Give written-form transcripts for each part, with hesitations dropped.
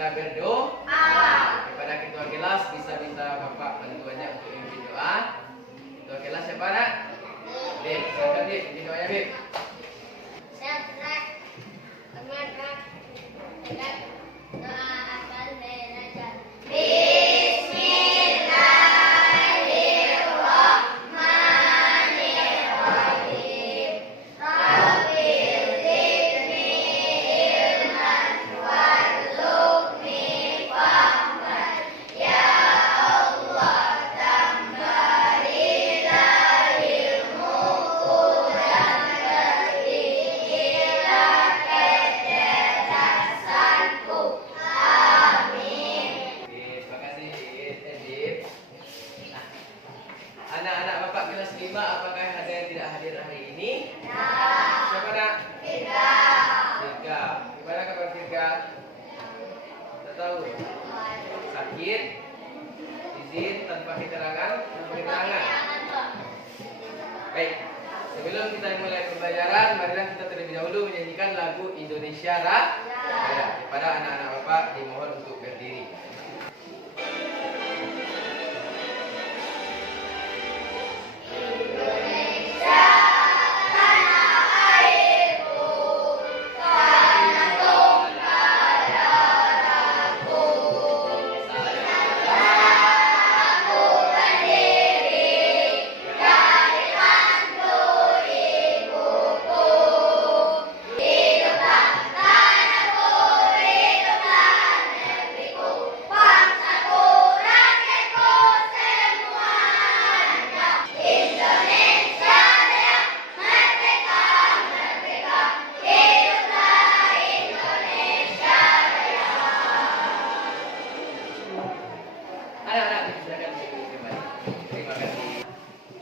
kita berdoa. Kepada ketua kelas bisa minta Bapak bantuannya untuk memimpin doa. Ketua kelas siapa nak? Bib, silakan Bib, memimpin doanya Bib. Anak-anak Bapak kelas 5 apakah ada yang tidak hadir hari ini? Ya. Siapa nak? Tirga. Tirga. Gimana kabar Tirga? Tak tahu. Sakit? Izin tanpa keterangan? Tanpa keterangan. Baik. Sebelum kita mulai pembelajaran, marilah kita terlebih dahulu menyanyikan lagu Indonesia Raya. Kepada anak-anak Bapak dimohon untuk berdiri.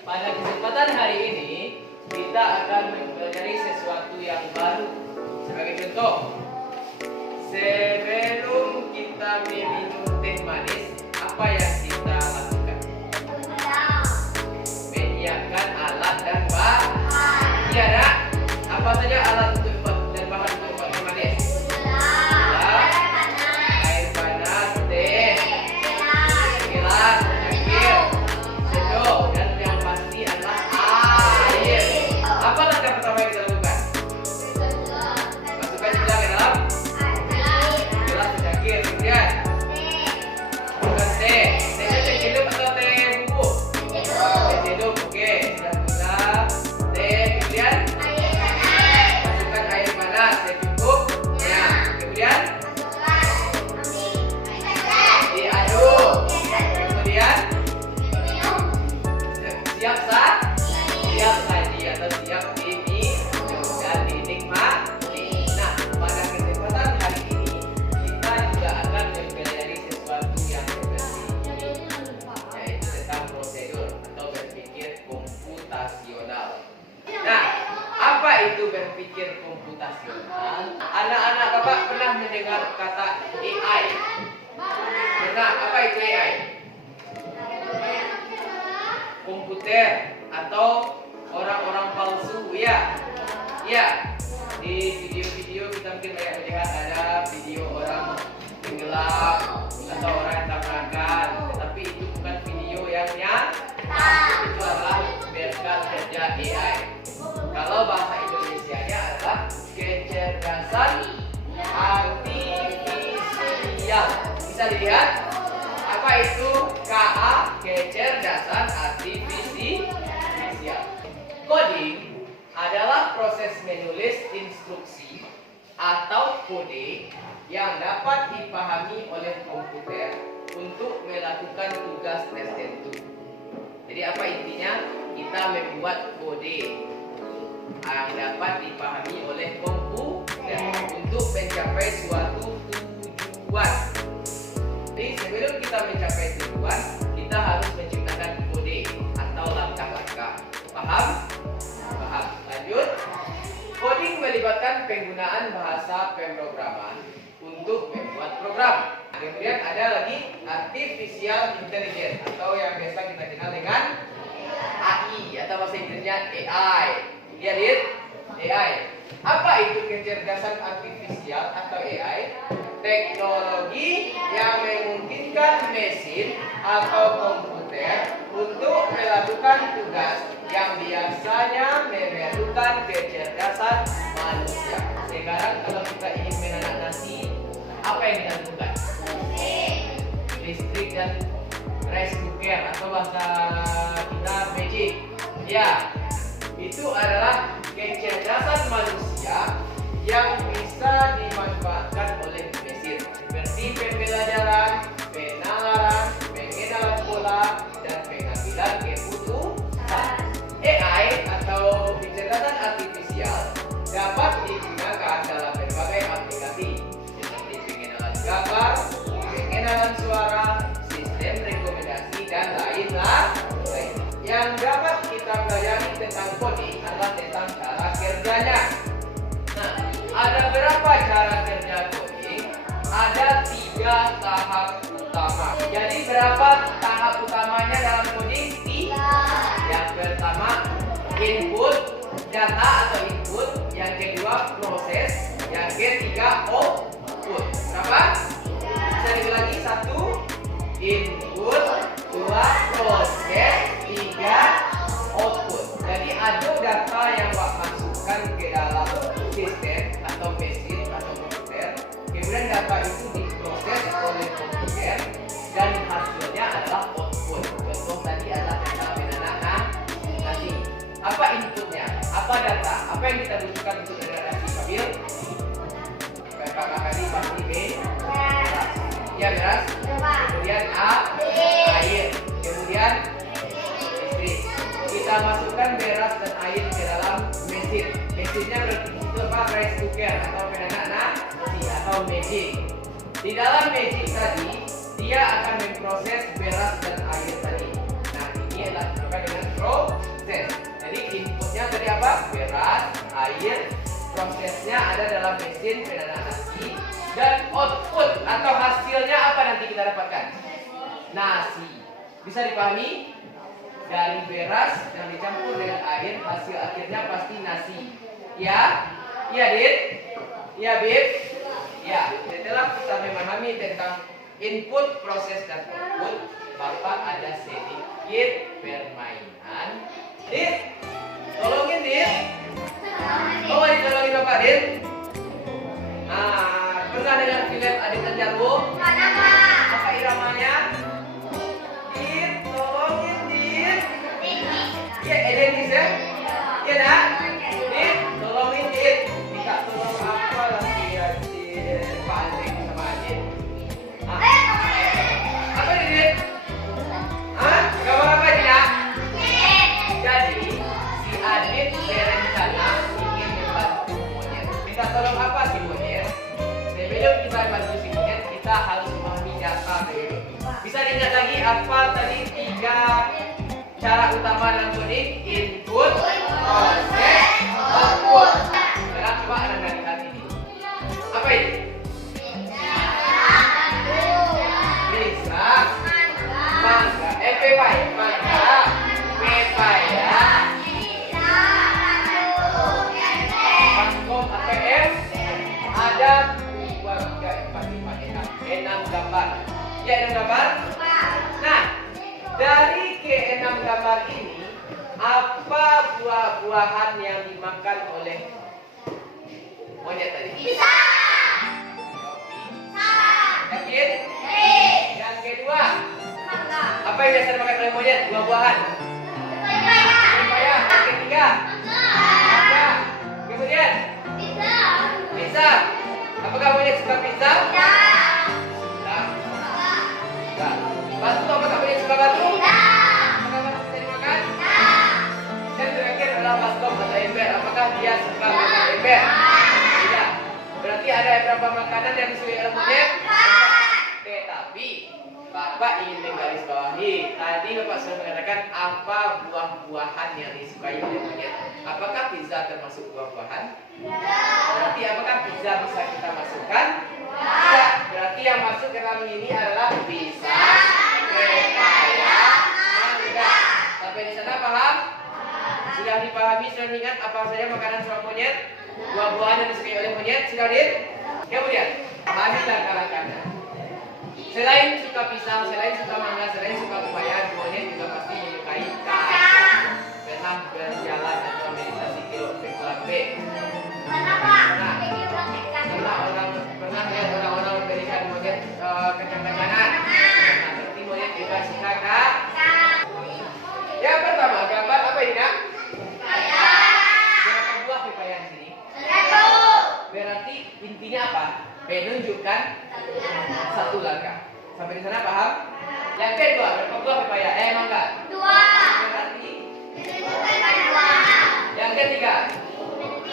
Pada kesempatan hari ini kita akan mempelajari sesuatu yang baru. Sebagai contoh, sebelum kita minum teh manis, apa yang kita lakukan? Menyiapkan alat dan bahan. Iya nak? Apa saja alat untuk dan bahan untuk buat teh manis? Air panas, teh, gelas, cangkir, sendok, dan yang pasti adalah air. Apa langkah pertama yang kita lakukan? Masukkan gula ke dalam gelas dan cangkir. Kemudian masukkan teh. Tehnya teh hidup atau teh bubuk? Teh hidup. Oke. Sudah gula, teh. Kemudian masukkan air panas secukupnya. Kemudian diaduk. Kemudian siap saji atau siap diminum dan dinikmati. Nah, pada kesempatan hari ini kita juga akan mempelajari sesuatu yang seperti ini, yaitu tentang prosedur atau berpikir komputasional. Nah, apa itu berpikir komputasional? Anak-anak Bapak pernah mendengar kata AI? Pernah? Apa itu AI? Komputer atau orang-orang palsu, ya. Ya. Di video-video kita mungkin banyak melihat ada video orang tenggelam atau orang yang tabrakan, tetapi itu bukan video yang nyata. Itu adalah bekerja AI. Kalau bahasa Indonesianya adalah kecerdasan artifisial. Bisa dilihat apa itu KA, kecerdasan artifisial. Coding adalah proses menulis instruksi atau kode yang dapat dipahami oleh komputer untuk melakukan tugas tertentu. Jadi apa intinya? Kita membuat kode yang dapat dipahami oleh komputer untuk mencapai suatu tujuan. Jadi sebelum kita mencapai tujuan, kita harus menciptakan kode atau langkah-langkah. Paham? Paham. Lanjut. Coding melibatkan penggunaan bahasa pemrograman untuk membuat program. Kemudian ada lagi artificial intelligence atau yang biasa kita kenal dengan AI atau bahasa Inggrisnya AI. Lihat AI. Apa itu kecerdasan artifisial atau AI? teknologi yang memungkinkan mesin atau komputer untuk melakukan tugas yang biasanya memerlukan kecerdasan manusia. Sekarang kalau kita ingin menanak nasi, apa yang kita lakukan? Listrik dan rice cooker atau bahasa kita magic. Ya, itu adalah kecerdasan manusia yang bisa dimanfaatkan oleh mesin seperti pembelajaran, penalaran, pengenalan pola, dan pengambilan keputusan. AI atau kecerdasan artifisial dapat digunakan dalam berbagai aplikasi seperti pengenalan gambar, pengenalan suara, sistem rekomendasi, dan lain-lain. Yang dapat kita pelajari tentang coding adalah tentang cara kerjanya. Nah, ada berapa cara kerja coding? Ada 3 tahap utama. Jadi berapa tahap utamanya dalam coding? 3. Yang pertama input data atau input, yang kedua proses, yang ketiga output. Berapa? Bisa diulangi. 1 input, 2 proses, 3 output. Jadi ada data yang Wak masukkan ke dalam sistem atau mesin atau komputer, kemudian data itu diproses oleh komputer dan hasilnya adalah output. Contoh tadi adalah data menanak nasi. Apa inputnya? Apa data? Apa yang kita butuhkan untuk menanak nasi? Kabil? Kakak tadi pasti B. Beras. Ya, beras. Kemudian A. Air. Kemudian listrik. Kita masukkan beras dan air ke dalam mesin. Mesinnya berarti itu apa? Rice cooker atau penanak nasi atau magic. Di dalam magic tadi, dia akan memproses beras dan air tadi. Nah, ini adalah disebutkan dengan proses. Jadi inputnya tadi apa? Beras, air. Prosesnya ada dalam mesin penanak nasi. Dan output atau hasilnya apa nanti kita dapatkan? Nasi. Bisa dipahami? Dari beras yang dicampur dengan air, hasil akhirnya pasti nasi. Ya? Ya, Dit? Ya, Bib? Ya, setelah kita memahami tentang input, proses, dan output, Bapak ada sedikit permainan. Dit? Tolongin, Dit? Oh, ditolongin Bapak, Dit? Nah, pernah dengar film Adik dan Jarwo? Apa iramanya? Dit, tolongin, Dit. Ya, identis ya? Iya, nak? Dit, tolongin, Dit. Minta tolong apa lagi ya, Dit? Pak Adit sama Adit. Apa ini, Dit? Hah? Gambar apa ini, nak? Jadi, si Adit berencana ingin membantu monyet. Minta tolong apa si monyet? Sebelum kita bantu si monyet, kita harus memahami data dulu. Bisa diingat lagi apa tadi 3 cara utama dalam coding? Input, proses, output. Sekarang coba anda lihat ini. Apa ini? Bisa, mangga, pepaya, mangga, pepaya, baskom, ATM. Ada 2, 3, 4, 5, 6 gambar. Ya, 6 gambar. Nah, dari ke-6 gambar ini, apa buah-buahan yang dimakan oleh monyet tadi? Yakin? Yang kedua, apa yang biasa dimakan oleh monyet? Buah-buahan. Pepaya. Yang ketiga, mangga. Kemudian, pizza. Apakah monyet suka pizza? Tidak. Batu, apakah monyet suka batu? Apakah batu bisa dimakan? Dan terakhir adalah baskom atau ember. Apakah dia suka makan ember? Tidak. Berarti ada beberapa makanan yang disukai oleh monyet. Tetapi Bapak ingin menggarisbawahi. Tadi Bapak sudah mengatakan apa buah-buahan yang disukai oleh monyet. Apakah pizza termasuk buah-buahan? Berarti apakah pizza bisa kita masukkan? Tidak. Berarti yang masuk ke dalam ini adalah pizza, pepaya, mangga. Sampai di sana paham? Sudah dipahami, sudah ingat apa saja makanan sama monyet? Buah-buahan yang disukai oleh monyet, sudah Dit? Kemudian, Pahami langkah-langkahnya. Selain suka pisang, selain suka mangga, selain suka pepaya, monyet juga pasti menyukai kacang. Pernah berjalan atau meditasi ke Plan B. Nah, pernah lihat orang-orang memberikan monyet kacang-kacangan. Nah, berarti monyet juga suka kacang. Yang pertama, gambar apa ini nak? Berapa buah pepaya di sini? Berarti intinya apa? Menunjukkan satu langkah. Sampai di sana paham? Yang kedua, berapa buah pepaya? Mangga. 2. Berarti yang ketiga,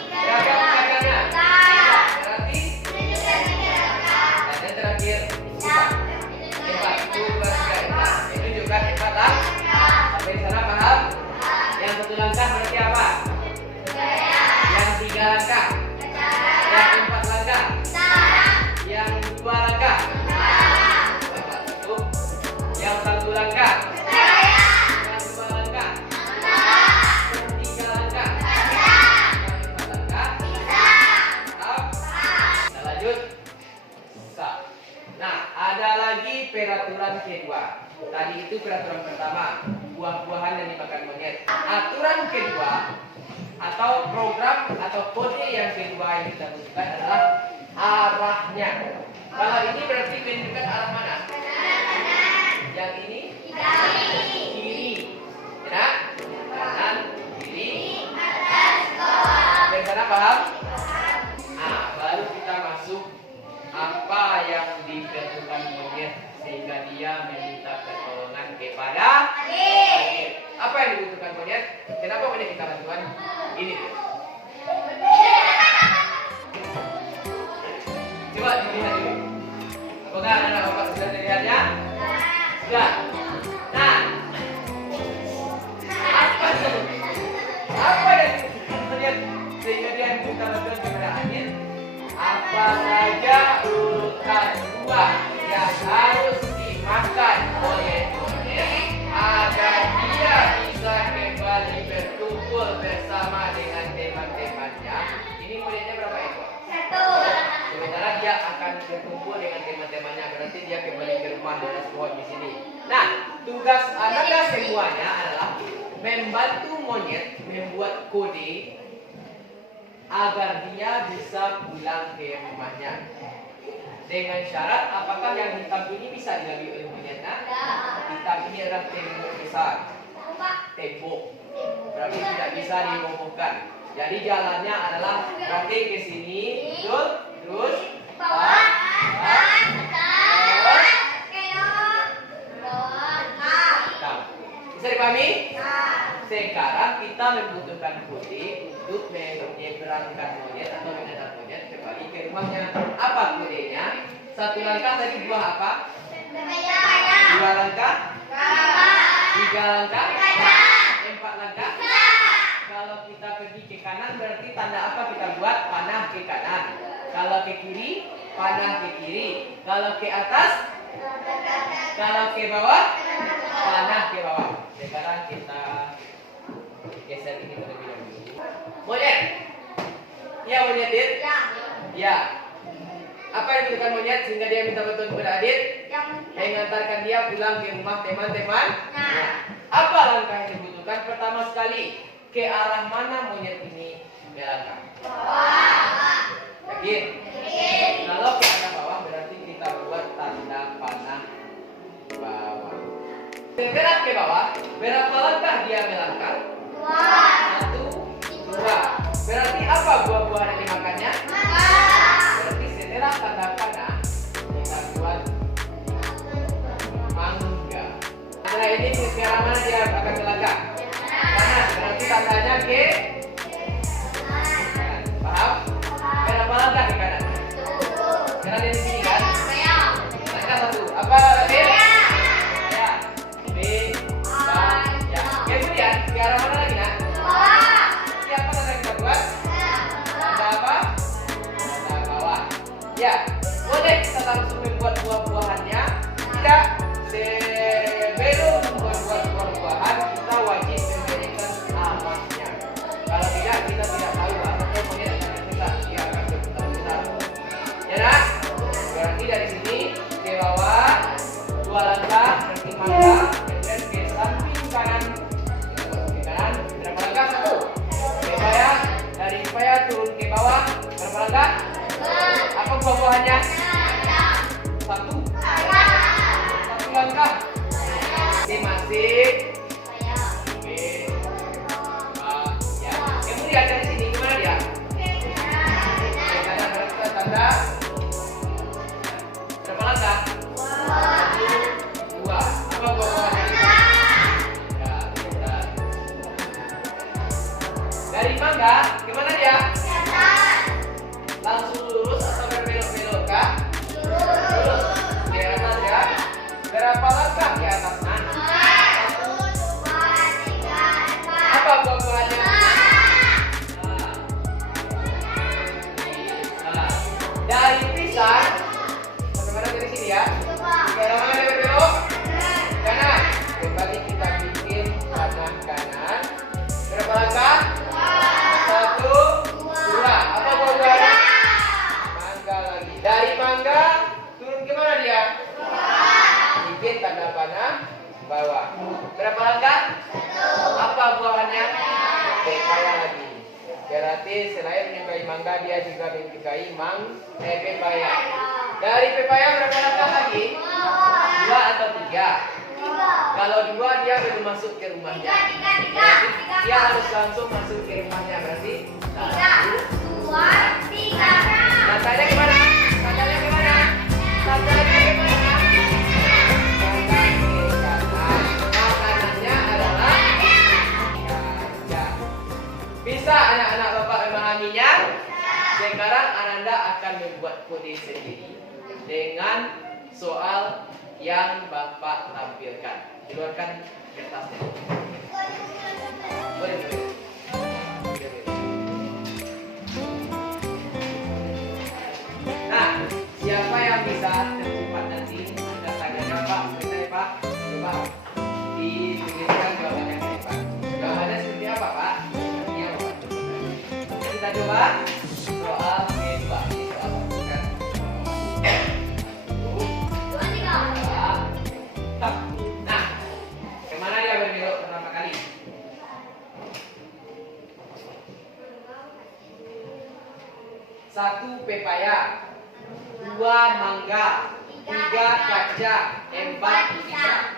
berapa kacangnya? 3. Berarti dan yang terakhir 4. Menunjukkan 4 langkah. Sampai di sana paham? Yang 1 langkah berarti apa? Yang 3 langkah. Yang 4 langkah. Yang 2 langkah. Yang 1 langkah. Yang 2 langkah. Yang 3 langkah. Yang 4 langkah. Kita lanjut. Nah, ada lagi peraturan kedua. Tadi itu peraturan pertama, buah-buahan yang dimakan monyet. Aturan kedua atau program atau kode yang kedua yang kita butuhkan adalah arahnya. Kalau ini berarti menunjukkan arah mana? Yang ini kiri. Ya, kanan, kiri, atas, bawah. Dari sana paham? Nah, baru kita masuk apa yang dibutuhkan monyet sehingga dia meminta pertolongan kepada adik. Apa yang dibutuhkan monyet? Kenapa monyet kita bantuan? Ini tuh. Coba dilihat dulu. Apakah anak bapak sudah dilihatnya? Sudah. Nah, apa yang monyet sehingga dia meminta bantuan kepada adik? Apa saja urutan buah yang harus dimakan oleh monyet agar dia bisa kembali berkumpul bersama dengan teman-temannya. Ini monyetnya berapa ekor? 1. Sementara dia akan berkumpul dengan teman-temannya, berarti dia kembali ke rumah di atas pohon di sini. Nah, tugas anda semuanya adalah membantu monyet membuat kode agar dia bisa pulang ke rumahnya. Dengan syarat apakah yang hitam ini bisa dilalui oleh monyet? Hitam ini adalah tembok besar. Tembok. Berarti tidak bisa dirobohkan. Jadi jalannya adalah berarti ke sini, betul? Terus bawah, bisa dipahami? Sekarang kita membutuhkan kode untuk menyeberangkan monyet atau mengantar monyet kembali ke rumahnya. Apa kodenya? 1 langkah tadi buah apa? 2 langkah? 3 langkah? 4 langkah? Kalau kita pergi ke kanan berarti tanda apa kita buat? Panah ke kanan. Kalau ke kiri, panah ke kiri. Kalau ke atas, kalau ke bawah, panah ke bawah. Sekarang kita geser ini terlebih dahulu. Monyet. Ya monyet, Dit? Ya. Apa yang dibutuhkan monyet sehingga dia minta bantuan kepada Adit? Mengantarkan dia pulang ke rumah teman-teman. Nah, apa langkah yang dibutuhkan? Pertama sekali, ke arah mana monyet ini melangkah? Yakin? Kalau ke arah bawah berarti kita buat tanda panah bawah. Bergerak ke bawah, berapa langkah dia melangkah? 1, 2. Berarti apa buah-buahan yang dimakannya? Berarti setelah tanda panah kita buat mangga. Setelah ini ke arah mana dia akan melangkah? Kanan. Berarti tandanya ke kanan. Paham? Berapa langkah ke kanan? Karena dia di sini kan? Langkah 1. Apa lagi? Ya. B. Ya. Kemudian ke arah mana lagi nak? Siapa tanda yang kita buat? Tanda apa? Tanda bawah. Ya. Boleh kita langsung membuat buah-buahannya? Tidak. Sebelum membuat buah-buahan kita wajib memberikan arahnya. Kalau tidak kita tidak tahu arahnya monyet akan berputar. Dia akan berputar-putar. Ya nak? buahnya? Satu. Satu langkah. Masih. Oke. Ya. Kemudian dari sini gimana dia? Kanan berarti tanda. Berapa langkah? Dua. Apa buahnya? Ya, benar. Dari mangga, gimana dia? Langsung lurus atau berbelok-belok kah? Lurus. Di atas ya. Berapa langkah di atasnya? Apa buah-buahnya? Dari pisang, bagaimana dari sini ya? Dari mana dia berbelok? Kanan. Kembali kita bikin kanan. Berapa langkah? Satu, dua. Apa buah-buahnya? Mangga lagi. Dari mangga turun kemana dia? Bikin tanda panah bawah. Berapa langkah? Apa buahnya? Pepaya lagi. Berarti selain menyukai mangga dia juga menyukai pepaya. Dari pepaya berapa langkah lagi? Dua atau tiga? Kalau dua dia belum masuk ke rumahnya. Berarti dia harus langsung masuk ke rumahnya. Berarti satu, dua, tiga. Tandanya gimana? Tandanya gimana? Tandanya gimana? Makanannya adalah ganja. Bisa anak-anak Bapak memahaminya? Sekarang Ananda akan membuat kode sendiri dengan soal yang Bapak tampilkan. Keluarkan kertasnya. Boleh. Nah, siapa yang bisa tercepat nanti angkat tangannya Pak? Sebentar Pak. Coba dituliskan jawabannya ke depan. Jawabannya seperti apa Pak? Ini apa Pak? Kita coba soal kedua. Nah, kemana dia berbelok pertama kali? Satu pepaya, dua mangga, tiga kacang, empat pisang.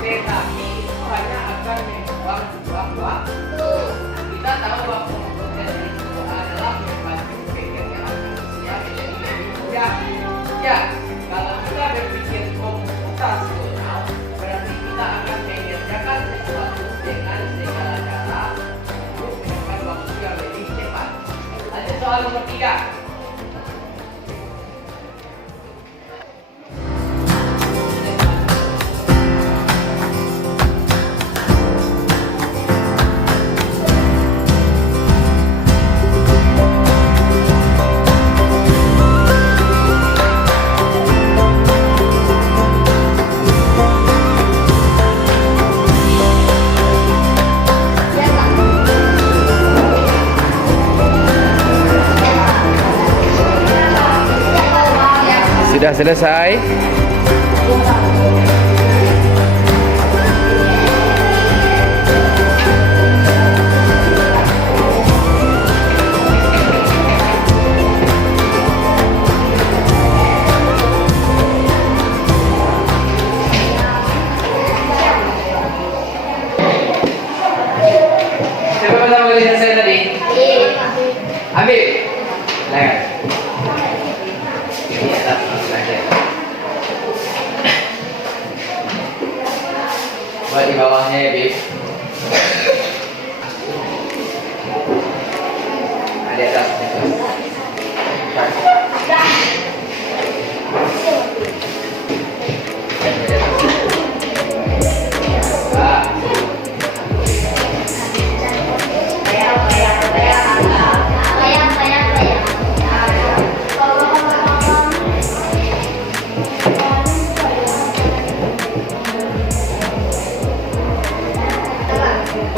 Tetapi itu hanya akan membuang waktu. Kita tahu waktu proses itu adalah membantu kegiatan manusia menjadi lebih mudah. Ya, kalau kita berpikir komputasional, berarti kita akan mengerjakan sesuatu dengan segala cara untuk menemukan waktu yang lebih cepat. Lanjut soal nomor 3. Sudah selesai. Siapa yang pertama kali selesai tadi? Ambil. bawahnya ya, Bib. Nah, di atas.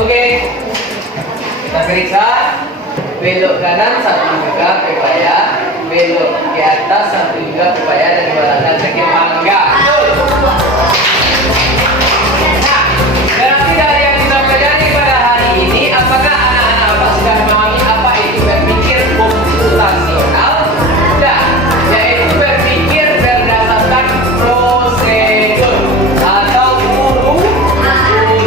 Oke, kita periksa. Belok kanan satu juga pepaya, belok di atas satu juga pepaya dan dibalaskan sedikit mangga. Nah, berarti dari yang kita pelajari pada hari ini, apakah anak-anak Bapak sudah memahami apa itu berpikir komputasional? Sudah, yaitu berpikir berdasarkan prosedur atau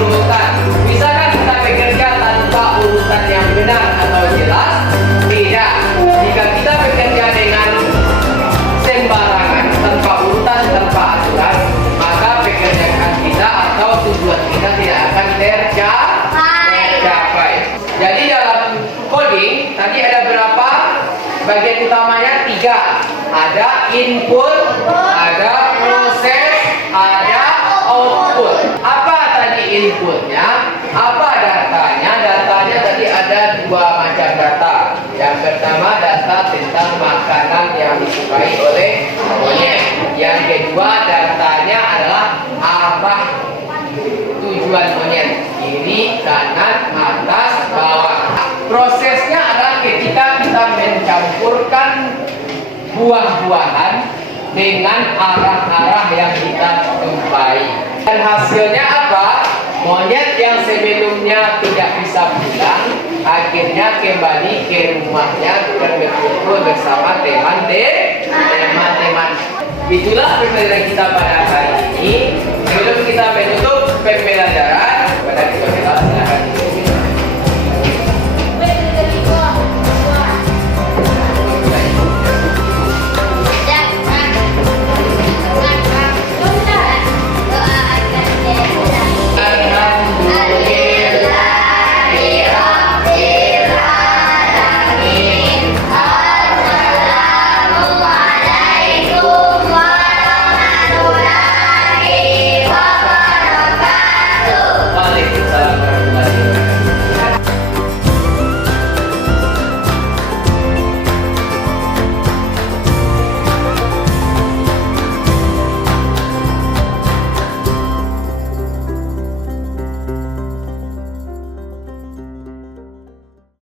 urutan. Bisakah kita bekerja tanpa urutan yang benar atau jelas? Tidak. Jika kita bekerja dengan sembarangan, tanpa urutan, tanpa aturan, maka pekerjaan kita atau tujuan kita tidak akan tercapai. Jadi dalam coding tadi ada berapa bagian utamanya? 3. Ada input, ada proses, ada output. Apa tadi inputnya? Apa datanya? Datanya tadi ada 2 macam data. Yang pertama data tentang makanan yang disukai oleh monyet. Yang kedua datanya adalah arah tujuan monyet, kiri, kanan, atas, bawah. Prosesnya adalah ketika kita mencampurkan buah-buahan dengan arah-arah yang kita jumpai. Dan hasilnya apa? Monyet yang sebelumnya tidak bisa pulang, akhirnya kembali ke rumahnya dan berkumpul bersama teman-teman. Itulah pembelajaran kita pada hari ini. Sebelum kita menutup pembelajaran,